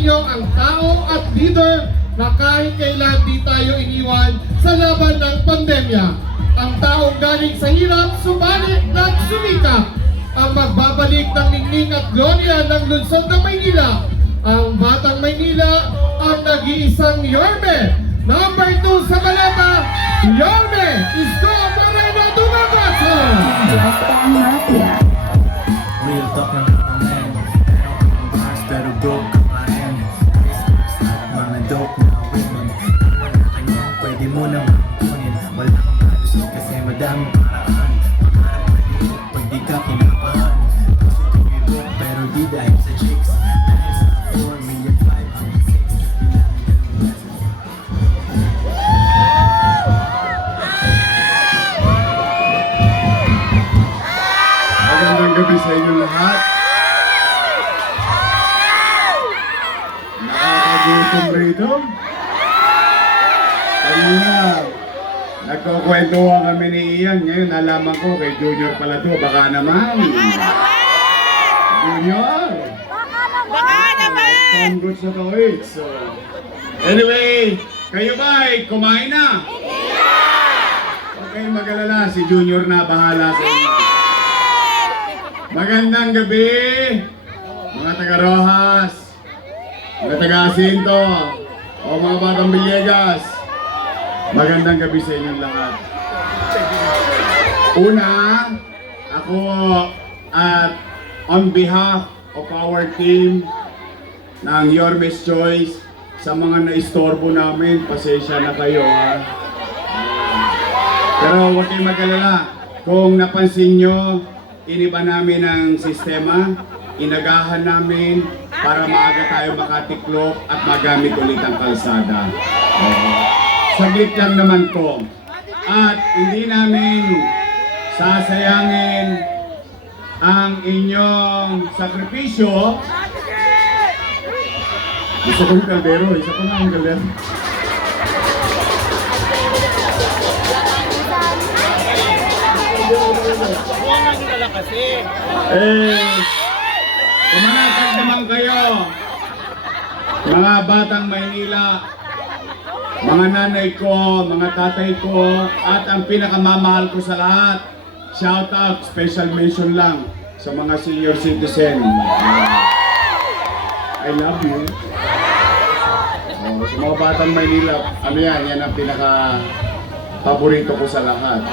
ninyo ang tao at leader na kahit kailan di tayo iniwan sa laban ng pandemya. Ang taong galing sa hirap, subalit at sumikap. Ang magbabalik ng ningning at gloria ng lungsod ng Maynila. Ang Batang Maynila, ang nag-iisang Yorme. Number 2 sa baleta, Yorme Isko Moreno Dumagoso. Real talk ng mga men. Bars pero broke kapain. Mga dope na women. Wala kanya, pwede mo na kunin. Wala kang kalusin kasi madami paraan. Parang maliit pag di ka kinabahan. Gusto ko i-rock pero di dahil sa chicks. Dahil sa 4 million 5 ang 6. Magandang gabi sa inyo lahat. Nakakagutom rito. Kanina, nagkukwentuhan kami ni Ian. Ngayon, nalaman ko kay Junior pala to. Baka naman. Junior. Baka naman! Congrats na to eh. So, anyway, kayo ba ay kumain na? Huwag kayong mag-alala. Si Junior na bahala sa inyo. Magandang gabi, mga taga-Rojas, mga taga-Asinto, o mga Batang Villegas. Magandang gabi sa inyong lahat. Una, ako at on behalf of our team ng Yorme's Choice, sa mga naistorbo namin, pasensya na kayo ha. Pero huwag kayong mag-alala, kung napansin nyo, iniba namin ang sistema, inagahan namin para maaga tayo makatiklop at magamit ulit ang kalsada. Saglit lang naman to. At hindi namin sasayangin ang inyong sakripisyo. Gusto ko yung kaldero, isa ko na ang kaldero. Kumanatag naman kayo, mga Batang Maynila, mga nanay ko, mga tatay ko, at ang pinakamamahal ko sa lahat, shout out, special mention lang sa mga senior citizen. I love you. Sa mga Batang Maynila, ano yan ang pinaka-paborito ko sa lahat.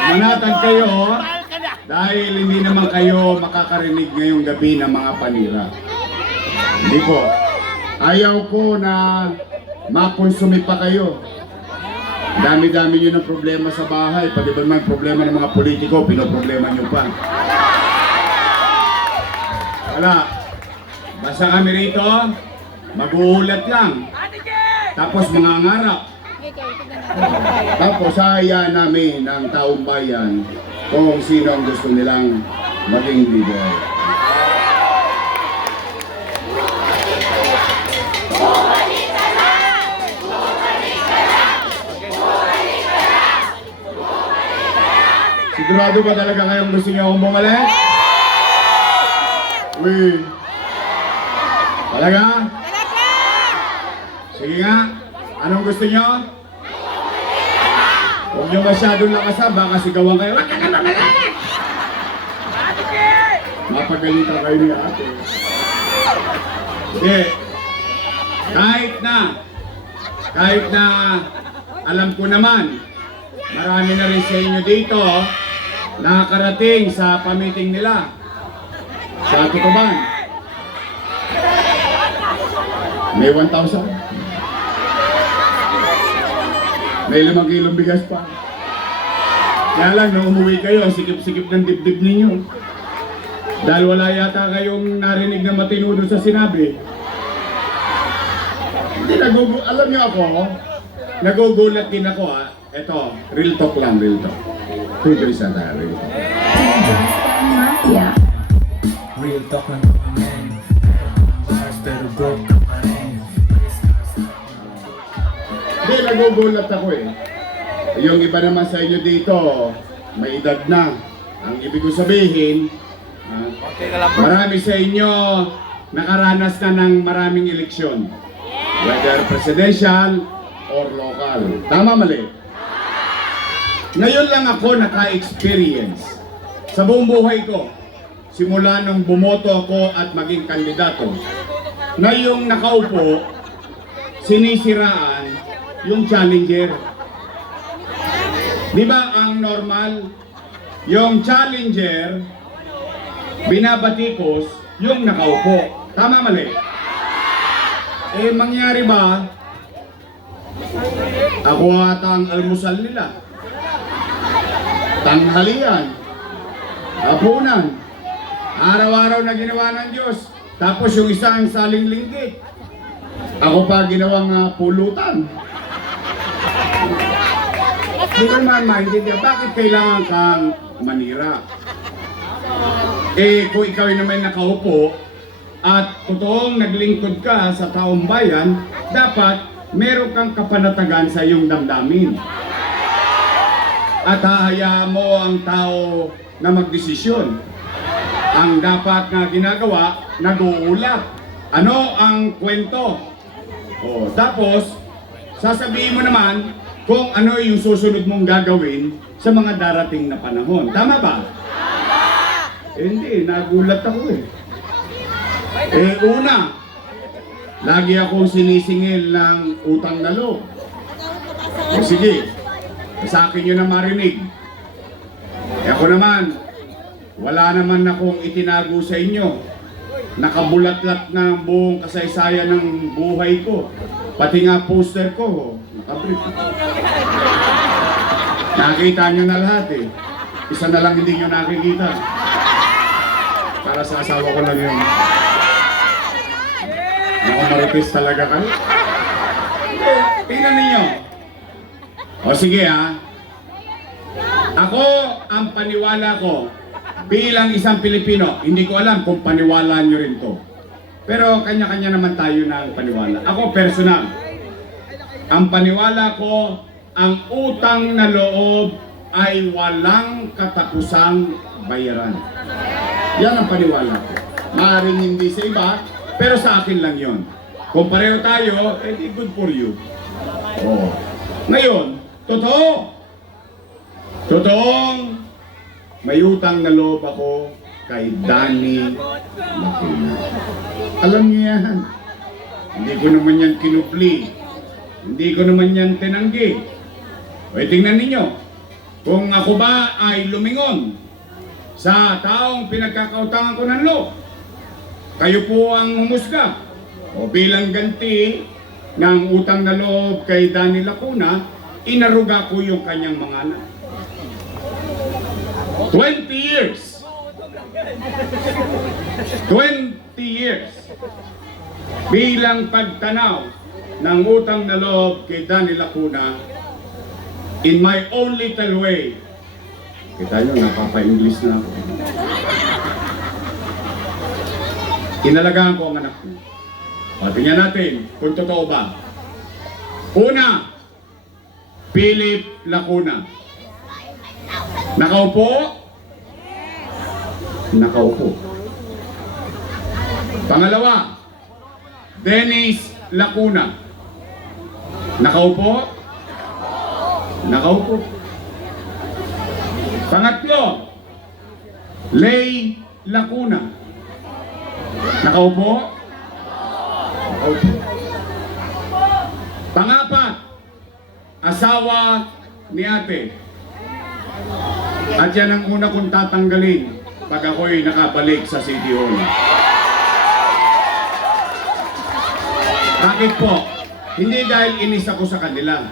Manatag kayo dahil hindi naman kayo makakarinig ngayong gabi ng mga panira. Hindi po. Ayaw ko na makonsumi pa kayo. Dami-dami nyo ng problema sa bahay. Pati ba naman problema ng mga politiko, pinoproblema nyo pa. Wala. Basta kami rito, mag-uulat lang. Tapos mga ngarap. Tapos hayaan namin ng taong bayan kung sino ang gusto nilang maging leader. Sigurado ba talaga kayong gusto niyo akong bumalik? Uy! Talaga? Sige nga, anong gusto niyo? Huwag niyo masyadong lakasan, baka sigawan kayo. Wag ka na mamalayan! Mapagalitan kayo ni ate. Hindi. Kahit na alam ko naman, marami na rin sa inyo dito nakakarating sa pamiting nila sa Tutuban. May 1,000. May 5 kilong bigas pa. Kaya lang, nung umuwi kayo, sikip-sikip ng dibdib ninyo. Dahil wala yata kayong narinig na matino doon sa sinabi. Hindi, alam niyo ako, nagugulat din ako ha. Ito, real talk lang, real talk. Tuloy sa tayo, real talk. Real talk ng mga men. Bars pero broke kapain. Hindi, nagugulat ako eh. Yung iba naman sa inyo dito, may edad na. Ang ibig ko sabihin, Marami sa inyo nakaranas na ng maraming eleksyon. Whether presidential or local. Tama, mali? Ngayon lang ako naka-experience sa buong buhay ko. Simula nung bumoto ako at maging kandidato. Na yung nakaupo, sinisiraan yung challenger. Di ba ang normal? Yung challenger, binabatikos yung nakaupo. Tama, mali? Eh, mangyari ba? Ako ata ang almusal nila. Tanghalian. Hapunan. Araw-araw na ginawa ng Diyos. Tapos yung isang saling linggit. Ako pa ginawang pulutan. Hindi ko naman maintindihan. Bakit kailangan kang manira? Eh, kung ikaw naman nakaupo at totoong naglingkod ka sa taong bayan, dapat meron kang kapanatagan sa iyong damdamin. At hahayaan mo ang tao na magdesisyon. Ang dapat na ginagawa, nag-uulat. Ano ang kwento? O, tapos, sasabihin mo naman kung ano yung susunod mong gagawin sa mga darating na panahon. Tama ba? Eh, hindi, nagulat ako eh. Eh, una, lagi akong sinisingil ng utang na loob. Eh, sige, sa akin yun na marinig. Eh, ako naman, wala naman akong itinago sa inyo. Nakabulat-lat na ang buong kasaysayan ng buhay ko. Pati nga poster ko, nakaprint. Nakita nyo na lahat eh. Isa na lang hindi nyo nakikita. Para sa asawa ko lang yun. Nakamaritis talaga kayo. Tingnan ninyo. O sige ha. Ako ang paniwala ko bilang isang Pilipino. Hindi ko alam kung paniwala nyo rin to. Pero kanya-kanya naman tayo ng paniwala. Ako personal. Ang paniwala ko, ang utang na loob ay walang katapusang bayaran. Yan ang paniwala ko. Maaaring hindi sa iba, pero sa akin lang yon. Kung pareho tayo, edi good for you. Oh. Ngayon, totoo. Totoong may utang na loob ako kay Danny Lacuna. Alam niyo yan. Hindi ko naman yan kinupli. Hindi ko naman yan tinanggi. O tingnan ninyo. Kung ako ba ay lumingon sa taong pinagkakautangan ko ng loob, kayo po ang humusga. O bilang ganti ng utang na loob kay Danny Lacuna, inaruga ko yung kanyang mga anak. 20 years. 20 years. Bilang pagtanaw ng utang na loob kay Danny Lacuna, in my own little way. Kita nyo, napapa-English na ako. Inalagaan ko ang anak ko. O, tingnan natin kung totoo ba. Una, Philip Lacuna. Nakaupo? Nakaupo. Pangalawa, Dennis Lacuna. Nakaupo? Nakaupo. Pangatlo, Lay Lacuna. Nakaupo? Nakaupo. Pangapat, asawa ni ate. At yan ang una kong tatanggalin pag ako'y nakabalik sa City Hall. Bakit po? Hindi dahil inis ako sa kanila,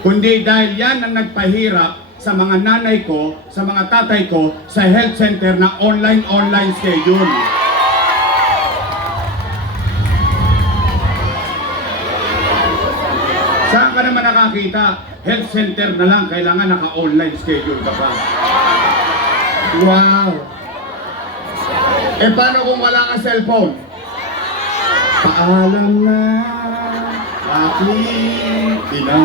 kundi dahil yan ang nagpahirap sa mga nanay ko, sa mga tatay ko, sa health center na online schedule. Saan ka naman nakakita? Health center na lang, kailangan naka-online schedule ka pa. Wow! Eh paano kung wala kang cellphone? Paalam na, aking ina.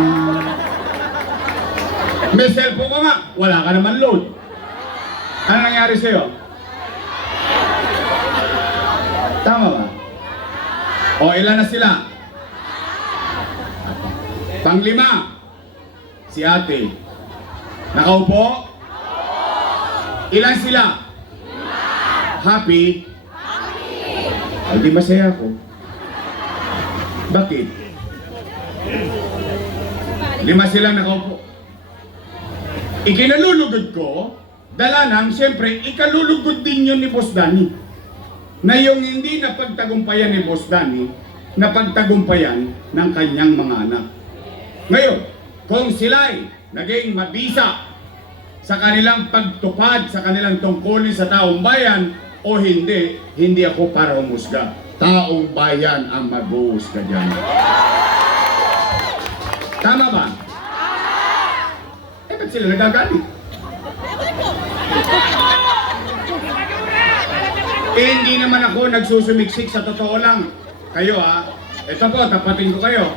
May cellphone ka nga, wala ka naman load. Ano nangyari sa'yo? Tama ba? O ilan na sila? Panglima, si ate. Nakaupo? Ilan sila? Happy? Ay, di masaya ako. Bakit? 5 silang nakaupo. Ikinalulugod ko, dala nang, siyempre, ikalulugod din yun ni Boss Danny. Na yung hindi napagtagumpayan ni Boss Danny, napagtagumpayan ng kanyang mga anak. Ngayon, kung sila'y naging mabisa sa kanilang pagtupad, sa kanilang tungkulin sa taong bayan, o hindi, hindi ako para humusga. Taong bayan ang mag-uusga dyan. Tama ba? Eh, ba't sila nagagalit? Eh, hindi naman ako nagsusumiksik sa totoo lang. Kayo ito po, tapatin ko kayo.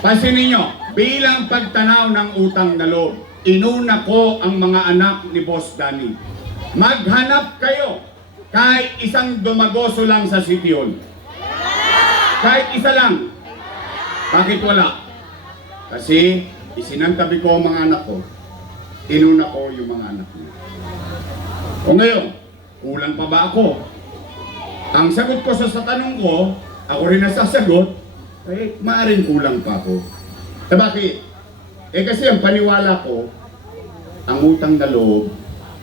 Pansinin nyo, bilang pagtanaw ng utang na loob, inuna ko ang mga anak ni Boss Danny. Maghanap kayo kahit isang dumagoso lang sa City Hall. Kahit isa lang. Bakit wala? Kasi isinantabi ko ang mga anak ko. Inuna ko yung mga anak niya. O ngayon, kulang pa ba ako? Ang sagot ko sa tanong ko, ako rin nasasagot, eh, maaaring kulang pa ako. Eh bakit? Eh kasi ang paniwala ko, ang utang na loob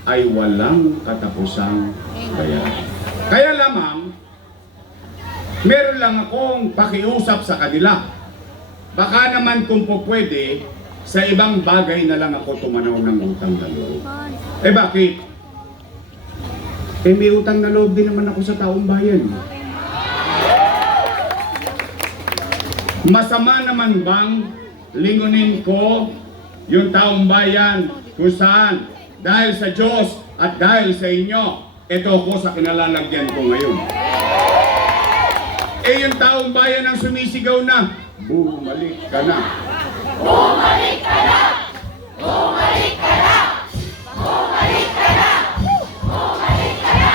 ay walang katapusang bayaran. Kaya lamang, meron lang akong pakiusap sa kanila. Baka naman kung po pwede, sa ibang bagay na lang ako tumanaw ng utang na loob. Eh bakit? Eh may utang na loob din naman ako sa taong bayan. Masama naman bang lingunin ko yung taong bayan kung saan dahil sa Diyos at dahil sa inyo, ito ko sa kinalalagyan ko ngayon. Eh yung taong bayan ang sumisigaw na, bumalik ka na. Bumalik ka na! Bumalik ka na! Bumalik ka na! Bumalik ka na!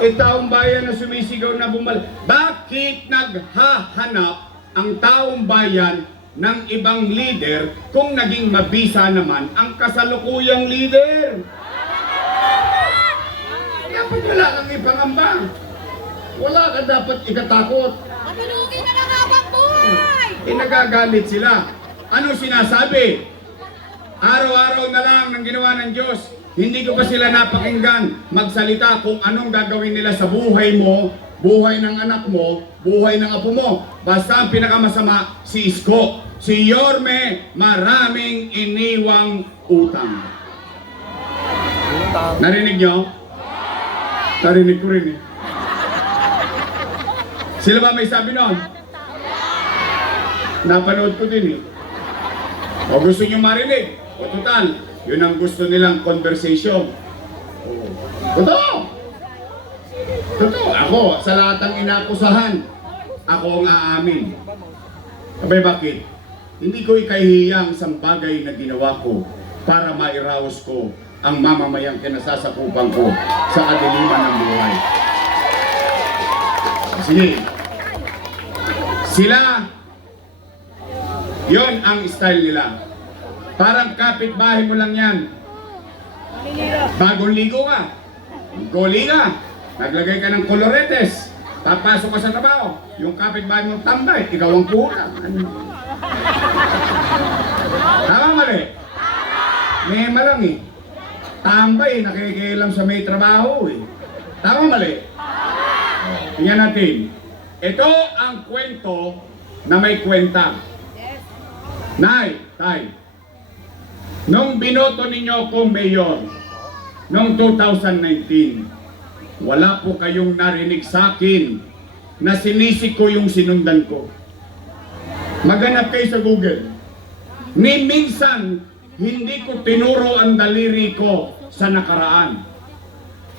Eh taong bayan na sumisigaw na bumalik. Bakit naghahanap ang taong bayan ng ibang leader kung naging mabisa naman ang kasalukuyang leader? Dapat wala kang ipangamba. Wala ka dapat ikatakot. Matulungin ka na nga bang buhay! Eh nagagalit sila. Ano sinasabi? Araw-araw na lang ng ginawa ng Diyos. Hindi ko pa sila napakinggan magsalita kung anong gagawin nila sa buhay mo, buhay ng anak mo, buhay ng apo mo. Basta ang pinakamasama, si Isko. Si Yorme, maraming iniwang utang. Narinig nyo? Narinig ko rin eh. Sila ba may sabi noon? Napanood ko din eh. O gusto nyo marinig? O total, yun ang gusto nilang conversation. Totoo! Totoo! Ako, sa lahat ng inakusahan, ako ang aamin. Abay bakit? Hindi ko ikahihiyang isang bagay na ginawa ko para mairaos ko ang mamamayang kinasasakupan ko sa kadiliman ng buhay. Sige. Sila, yon ang style nila. Parang kapitbahay mo lang yan. Bagong ligo ka. Goli ka. Naglagay ka ng koloretes. Papasok ka sa trabaho. Yung kapitbahay mo tambay. Ikaw ang kulang. Tama mali? May malang eh. Tambay, nakikialam sa may trabaho eh. Tama mali? Tingnan natin. Ito ang kwento na may kwenta. Nay, tay, nung binoto ninyo akong mayor, noong 2019, wala po kayong narinig sa akin na sinisik ko yung sinundan ko. Maghanap kayo sa Google. Ni minsan, hindi ko tinuro ang daliri ko sa nakaraan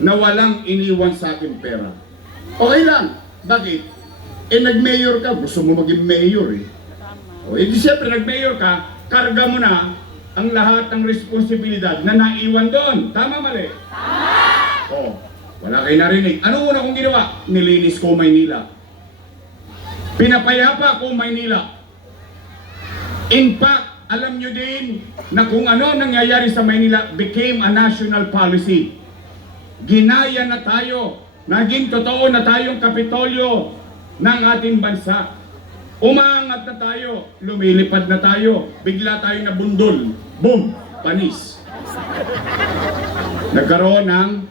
na walang iniwan sa akin pera. Okay lang. Bakit? Eh nag-mayor ka, gusto mo maging mayor eh. O edi siyempre nag-mayor ka, karga mo na ang lahat ng responsibilidad na naiwan doon. Tama mali? Tama! O, wala kayo narinig. Ano una kong ginawa? Nilinis ko Maynila. Pinapayapa ko Maynila. In fact, alam nyo din na kung ano nangyayari sa Maynila became a national policy. Ginaya na tayo. Naging totoo na tayong kapitolyo ng ating bansa. Umaangat na tayo. Lumilipad na tayo. Bigla tayo nabundol. Boom! Panis. Nagkaroon ng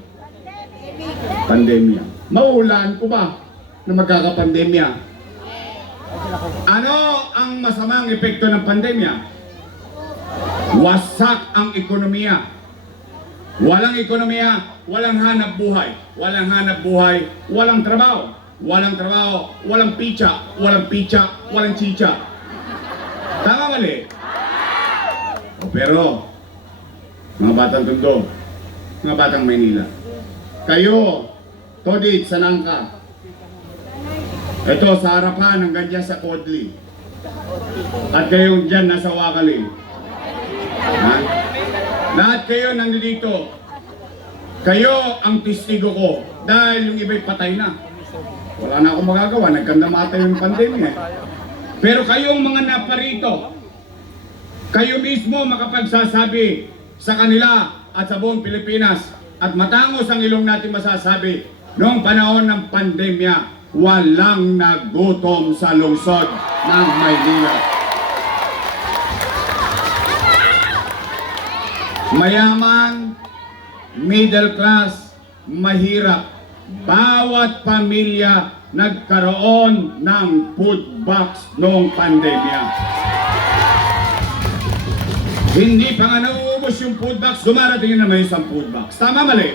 pandemya. Mauhulaan ko ba na magkakapandemya? Ano ang masamang epekto ng pandemya? Wasak ang ekonomiya. Walang ekonomiya, walang hanap buhay. Walang hanap buhay, walang trabaho. Walang trabaho, walang picha. Walang picha, walang chicha. Tama mali? O pero, mga batang Tondo, mga batang Maynila, kayo, Todit, Sanangka, ito sa harapan hanggang dyan sa Kodli, at kayo dyan nasa Wakali, ha? Lahat kayo nandito, kayo ang testigo ko dahil yung iba'y patay na. Wala na akong magagawa, nagkandamatay yung pandemya. Pero kayong mga naparito, kayo mismo makapagsasabi sa kanila at sa buong Pilipinas at matangos ang ilong natin masasabi, noong panahon ng pandemya, walang nagutom sa lungsod ng Maynila. Mayaman, middle class, mahirap. Bawat pamilya nagkaroon ng food box noong pandemya. Hindi pa nga nauubos yung food box, dumarating na may isang food box. Tama mali?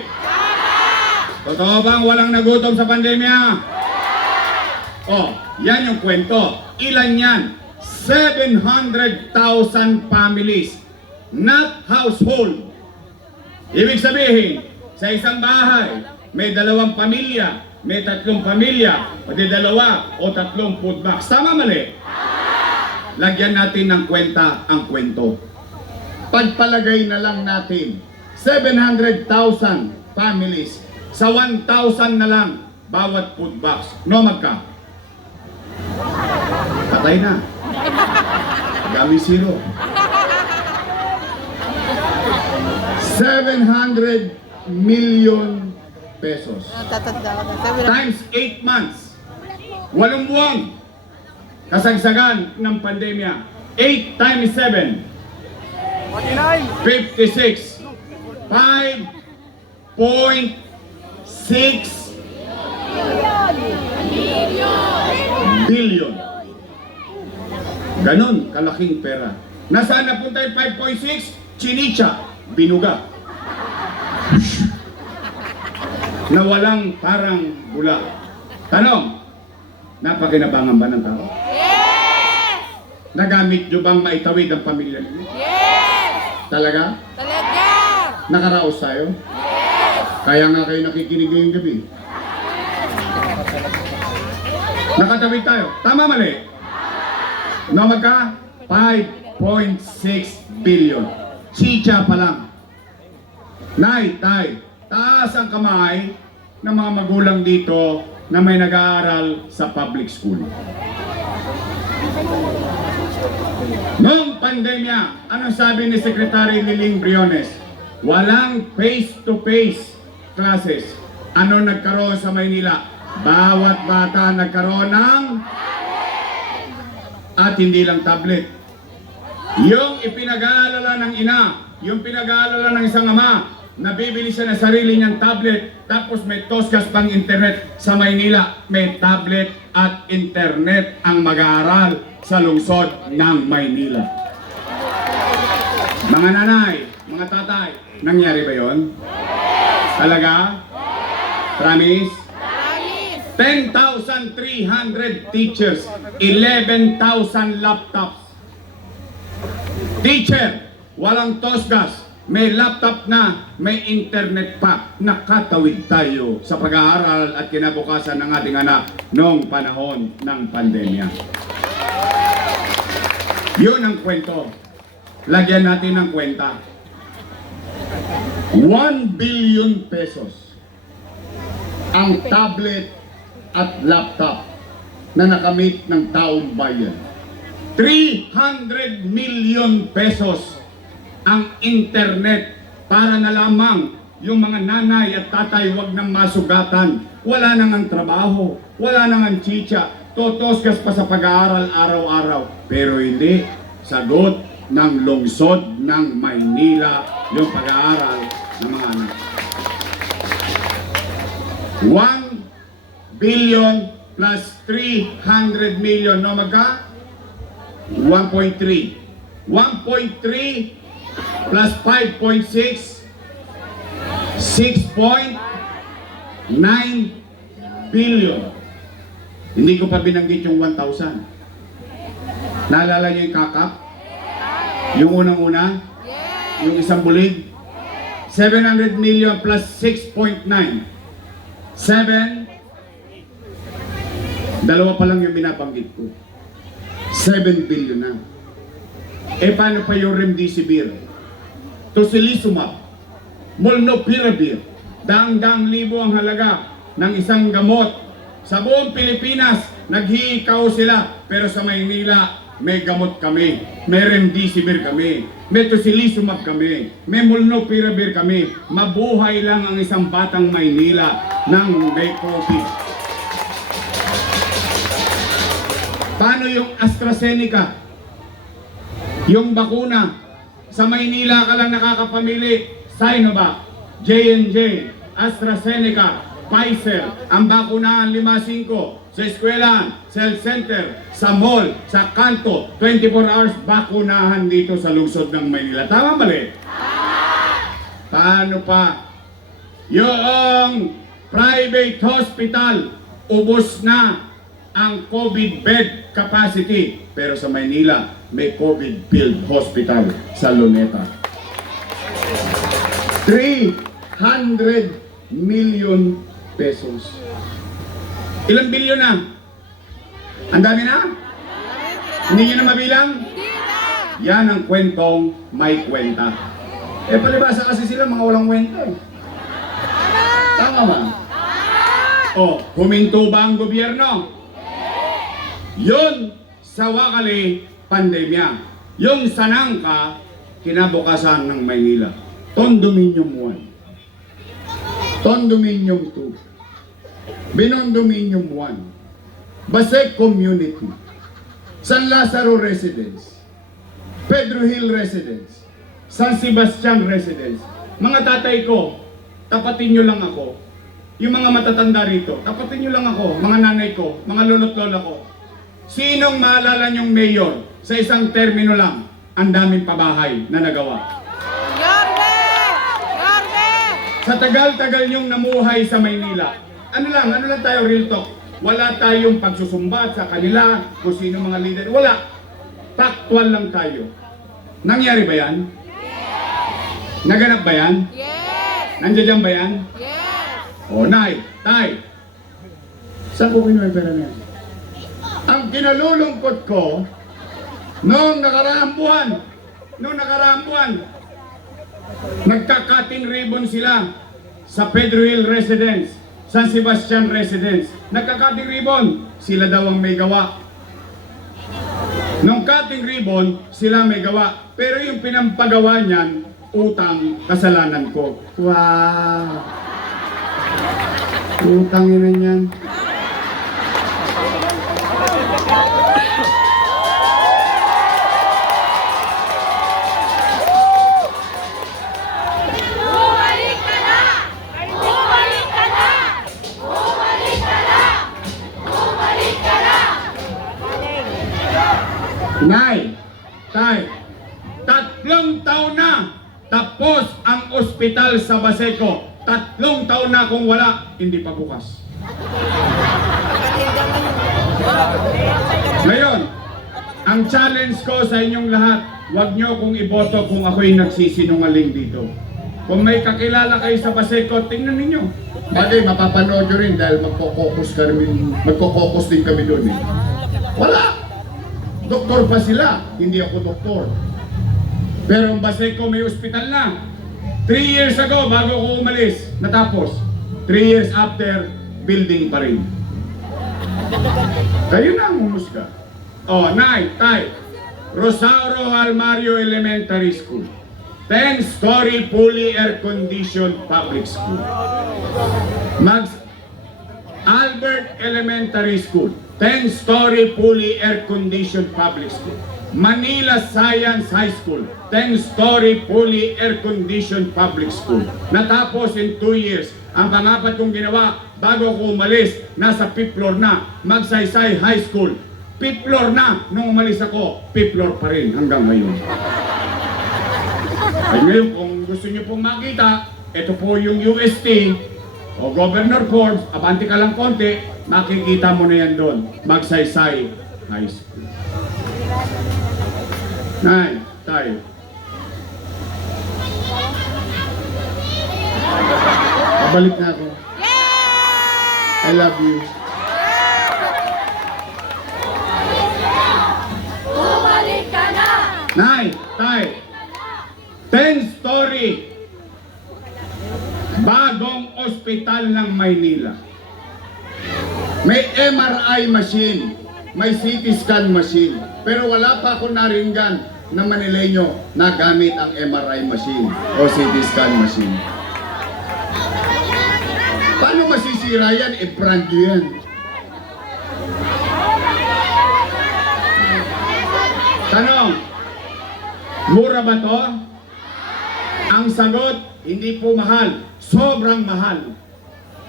Totoo bang walang nagutom sa pandemya? Oh, yan yung kwento. Ilan yan? 700,000 families, not household. Ibig sabihin, sa isang bahay, may 2 pamilya, may 3 pamilya, pati 2 o 3 food box. Tama mali? Lagyan natin ng kwenta ang kwento. Pagpalagay na lang natin, 700,000 families, sa 1,000 na lang bawat food box. No magka? Patay na. Dami zero. 700 million pesos. Times 8 months. 8 buwan. Kasagsagan ng pandemya. 8 times 7. 56. 5.6 billion. Ganon kalaking pera. Nasaan na punta yung 5.6? Chinicha, binuga. Na walang parang bula. Tanong, napakinabangan ba ng tao? Yes! Nagamit nyo bang maitawid ang pamilya niyo? Yes! Talaga? Talaga! Nakaraos tayo? Yes! Kaya nga kayo nakikinig ngayong gabi. Nakatawid tayo. Tama mali? No magka? 5.6 billion. Chicha pa lang. Nay, tay, taas ang kamay ng mga magulang dito na may nag-aaral sa public school. Noong pandemya, anong sabi ni Secretary Liling Briones? Walang face-to-face classes. Ano nagkaroon sa Maynila? Bawat bata nagkaroon ng at hindi lang tablet. Yung ipinag-aalala ng ina, yung pinag-aalala ng isang ama, nabibili siya ng sarili niyang tablet, tapos may toskas pang internet sa Maynila. May tablet at internet ang mag-aaral sa lungsod ng Maynila. Mga nanay, mga tatay, nangyari ba yon? Talaga? Promise? 10,300 teachers, 11,000 laptops. Teacher, walang tosgas, may laptop na, may internet pa. Nakatawid tayo sa pag-aaral at kinabukasan ng ating anak noong panahon ng pandemya. Yun ang kwento. Lagyan natin ng kwenta. 1 billion pesos ang tablet at laptop na nakamit ng taong bayan. 300 million pesos ang internet para na lamang yung mga nanay at tatay wag nang masugatan. Wala nang ang trabaho, wala nang ang chicha, totoskas pa sa pag-aaral araw-araw. Pero hindi, sagot ng lungsod ng Maynila yung pag-aaral ng mga anak. 1 billion plus 300 million, no magka? 1.3. 1.3 plus 5.6, 6.9 billion. Hindi ko pa binanggit yung 1,000. Naalala niyo yung kakap? Yung unang-una? Yung isang bulig? 700 million plus 6.9. 7. Dalawa pa lang yung binabanggit ko. 7 billion na. Eh paano pa yung remdesivir? Tocilizumab, molnupiravir, daang-daang libo ang halaga ng isang gamot. Sa buong Pilipinas, naghihikaw sila. Pero sa Maynila, may gamot kami. May remdesivir kami. May tocilizumab kami. May molnupiravir kami. Mabuhay lang ang isang batang Maynila ng may COVID. Paano yung AstraZeneca? Yung bakuna, sa Maynila ka lang nakakapamili. Sinovac, J&J, AstraZeneca, Pfizer. Ang bakunahan 5-5 sa eskwelahan, sa health center, sa mall, sa kanto. 24 hours bakunahan dito sa lungsod ng Maynila. Tama mali? Paano pa? Yung private hospital, ubos na ang COVID bed capacity. Pero sa Maynila, may COVID-filled hospital sa Luneta. 300 million pesos. Ilang bilyon na? Ang dami na? Hindi nyo na mabilang? Yan ang kwentong may kwenta. Eh palibasa kasi sila mga walang kwenta eh. Tama ba? O, huminto ba ang gobyerno? Yun sa wakali pandemya. Yung sanangka, kinabukasan ng Maynila. Condominium 1. Condominium 2. Binondominium 1. Basek Community. San Lazaro Residence. Pedro Hill Residence. San Sebastian Residence. Mga tatay ko, tapatin nyo lang ako. Yung mga matatanda rito, tapatin nyo lang ako. Mga nanay ko, mga lolo't lola ko. Sinong maalala nyong mayor sa isang termino lang ang daming pabahay na nagawa? Sa tagal-tagal nyong namuhay sa Maynila, ano lang tayo real talk? Wala tayong pagsusumbat sa kanila, kung sino mga leader. Wala. Factual lang tayo. Nangyari ba yan? Naganap ba yan? Nandiyan ba yan? O, nay, tay. Saan ko kinuha yung pera niya? Ang kinalulungkot ko, noong nakaraang buwan, nagka-cutting ribbon sila sa Pedro Hill Residence, San Sebastian Residence. Nagka-cutting ribbon, sila daw ang may gawa. Nung cutting ribbon, sila may gawa. Pero yung pinampagawa niyan, utang, kasalanan ko. Wow! Utang yun yan. Bumalik ka na! Bumalik ka na! Bumalik ka na! Bumalik ka na! Nay, tay, 3 taon na tapos ang ospital sa Baseco. 3 taon na kung wala, hindi pa bukas. Ngayon, ang challenge ko sa inyong lahat, huwag nyo kong iboto kung ako'y nagsisinungaling dito. Kung may kakilala kayo sa Baseco, tingnan ninyo. Bagay, mapapanood nyo rin dahil magkokokos din kami doon eh. Wala! Doktor pa sila, hindi ako doktor. Pero ang Baseco may ospital na. 3 years ago, bago ko umalis, natapos. 3 years after, building pa rin. Kayo na ang humusga. Oh, Nay, Tay. Rosauro Almario Elementary School. 10-story fully air-conditioned public school. Albert Elementary School. 10-story fully air-conditioned public school. Manila Science High School. 10-story fully air-conditioned public school. Natapos in 2 years. Ang pangapat kong ginawa, bago ako umalis, nasa 5th floor na, Magsaysay High School. 5th floor na, nung umalis ako, 5th floor pa rin hanggang ngayon. Ay ngayon, kung gusto niyo pong makita, ito po yung UST o Governor Forbes, abante ka lang konti, makikita mo na yan doon, Magsaysay High School. Nay, tayo. Pabalik na ako. I love you. Bumalik ka na! Nay, tay. 10-story. Bagong ospital ng Maynila. May MRI machine. May CT scan machine. Pero wala pa ako naringgan na Manileño na gamit ang MRI machine o CT scan machine. Paano masisira yan? Brand new yan. Tanong, mura ba to? Ang sagot, hindi po mahal. Sobrang mahal.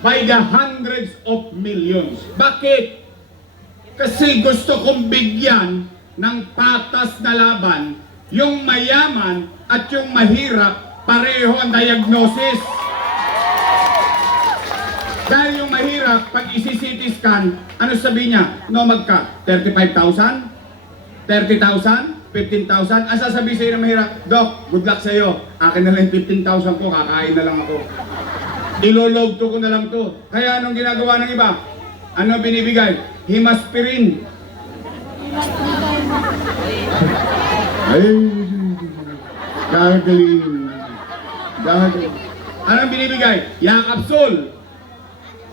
By the hundreds of millions. Bakit? Kasi gusto kong bigyan ng patas na laban yung mayaman at yung mahirap, pareho ang diagnosis. Dahil yung mahirap, pag isi-CT scan, ano sabi niya? No, magka 35,000? 30,000? 15,000? Ang sasabihin sa'yo ng mahirap, Doc, good luck sa'yo. Akin na lang 15,000 ko, kakain na lang ako. Ilolog to ko na lang to. Kaya anong ginagawa ng iba? Ano binibigay? Himaspirin. Ay, gagaling. Gagaling. Anong binibigay? Yakapsul.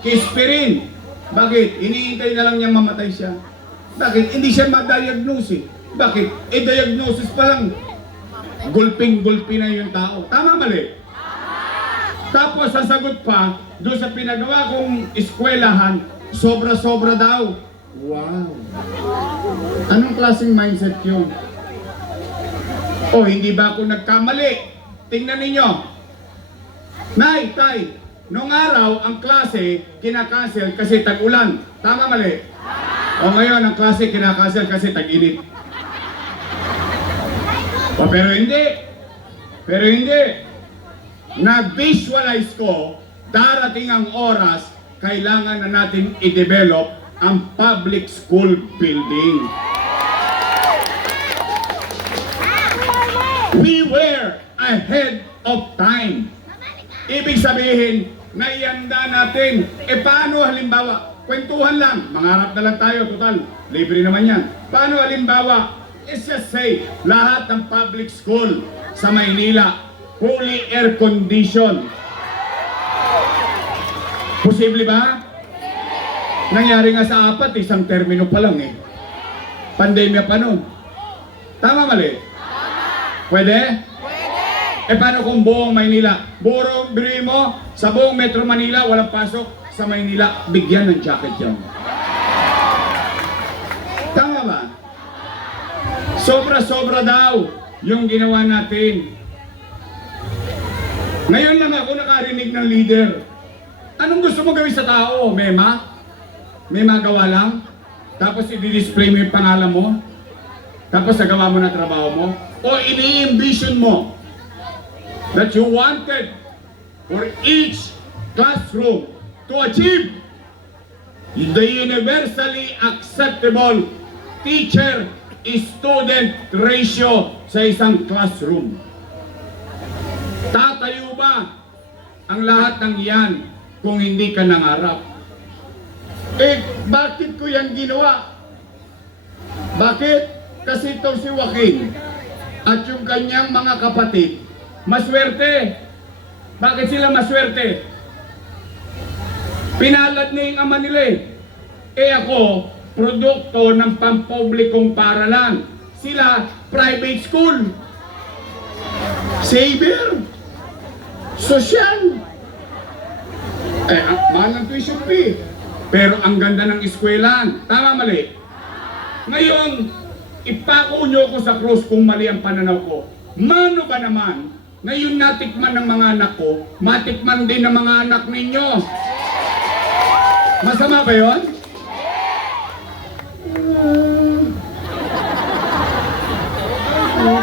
Kispirin. Bakit? Iniintay na lang niya mamatay siya. Bakit? Hindi siya ma-diagnose. Bakit? Diagnosis pa lang. Gulping-gulpi na yung tao. Tama mali? Tapos ang sagot pa, doon sa pinagawa kong eskwelahan, sobra-sobra daw. Wow. Anong klaseng mindset yun? O, hindi ba ako nagkamali? Tingnan ninyo. Nay, tay, nung araw, ang klase kinakancel kasi tag-ulan. Tama mali? O ngayon, ang klase kinakancel kasi tag-init. O pero hindi. Pero hindi. Na-visualize ko, darating ang oras, kailangan na natin i-develop ang public school building. We were ahead of time. Ibig sabihin, naihanda natin. E paano halimbawa? Kwentuhan lang, mangarap na lang tayo, total, libre naman yan. Paano halimbawa? Let's just say, lahat ng public school sa Maynila, fully air condition. Posible ba? Nangyari nga sa 4, isang termino pa lang eh. Pandemya pa nun. Tama mali? Pwede? Pwede! E paano kung buong Maynila? Biro mo, sa buong Metro Manila, walang pasok. Sa Maynila, bigyan ng jacket yan. Tama ba? Sobra-sobra daw yung ginawa natin. Ngayon lang ako nakarinig ng leader. Anong gusto mo gawin sa tao? Mema? May magawa lang? Tapos i-display mo yung pangalan mo? Tapos nagawa mo na trabaho mo? O ini-envision mo that you wanted for each classroom to achieve the universally acceptable teacher-student ratio sa isang classroom. Tatayo ba ang lahat ng iyan kung hindi ka nangarap? Eh, bakit ko yan ginawa? Bakit? Kasi ito si Joaquin at yung kanyang mga kapatid, maswerte. Bakit sila maswerte? Pinalad na yung ama nila eh. Ako, produkto ng pampublikong paralan. Sila, private school. Saver. Sosyal. Ang mahal ng tuition fee. Pero ang ganda ng eskwelahan. Tama, mali? Ngayon, ipako nyo ko sa krus kung mali ang pananaw ko. Mano ba naman, ngayon natikman ng mga anak ko, matikman din ng mga anak ninyo. Masama ba yun?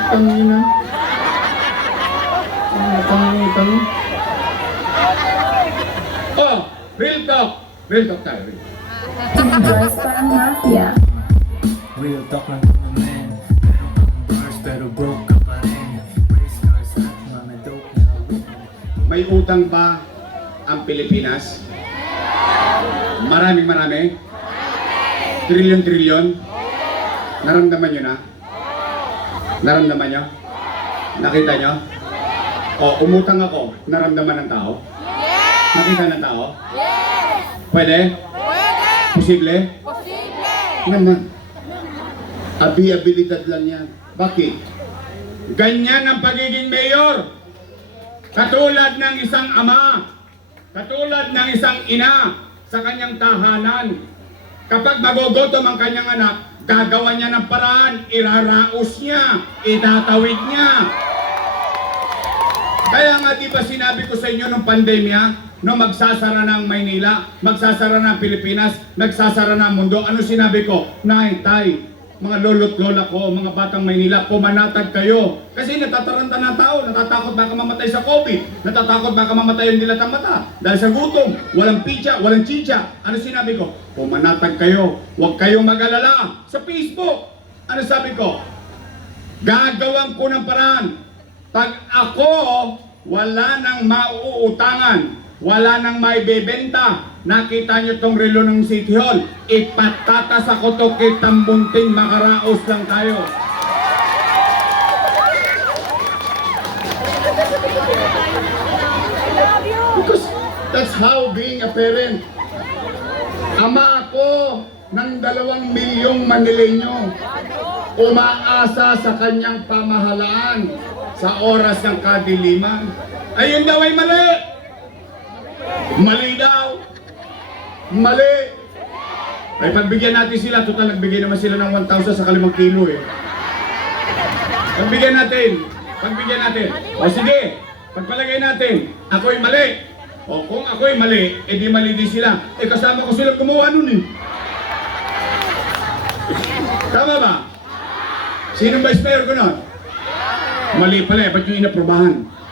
Tangina. Tangina. Oh, real talk. Real talk tayo. Team Joyce parang mafia. Real talk lang kami men. Meron kang bars pero broke ka pa rin. Race cars at mga dope na women. May utang ba ang Pilipinas? Marami. Trilyon. Naramdaman nyo na? Naramdaman nyo? Nakita nyo? O, umutang ako. Naramdaman ng tao? Nakita ng tao? Pwede? Posible? Naman. Abilidad lang yan. Bakit? Ganyan ang pagiging mayor. Katulad ng isang ama, katulad ng isang ina sa kanyang tahanan. Kapag magogotom ang kanyang anak, gagawa niya ng paraan, iraraos niya, itatawid niya. Kaya nga di ba sinabi ko sa inyo nung pandemya, no magsasara ng Maynila, magsasara ng Pilipinas, nagsasara ng mundo, ano sinabi ko? Nay, tay, mga lolo't lola ko, mga batang Maynila, pumanatag kayo. Kasi natataranta ng tao, natatakot baka mamatay sa COVID, natatakot baka mamatay ang dilatang mata. Dahil sa gutom, walang pizza, walang chicha. Ano sinabi ko? Pumanatag kayo, huwag kayong mag-alala. Sa Facebook, ano sabi ko? Gagawan ko ng paraan. Pag ako, wala nang mauutangan, wala nang maibebenta. Nakita nyo tong relo ng City Hall. Ipatatas ako to kitang bunting makaraos lang tayo. Because that's how being a parent. Ama ako ng 2 milyong Manileño. Umaasa sa kanyang pamahalaan sa oras ng kadiliman. Ayun daw ay mali. Mali daw. Mali. Ay pagbigyan natin sila, total nagbigay naman sila ng 1,000 sa 5 kilo eh. Pagbigyan natin. O sige, pagpalagay natin, ako'y mali. O kung ako'y mali, edi mali din sila. Eh kasama ko sila gumawa nun eh. Tama ba? Sino ba vice mayor ko nun? Mali pala eh, ba't yung inaprobahan?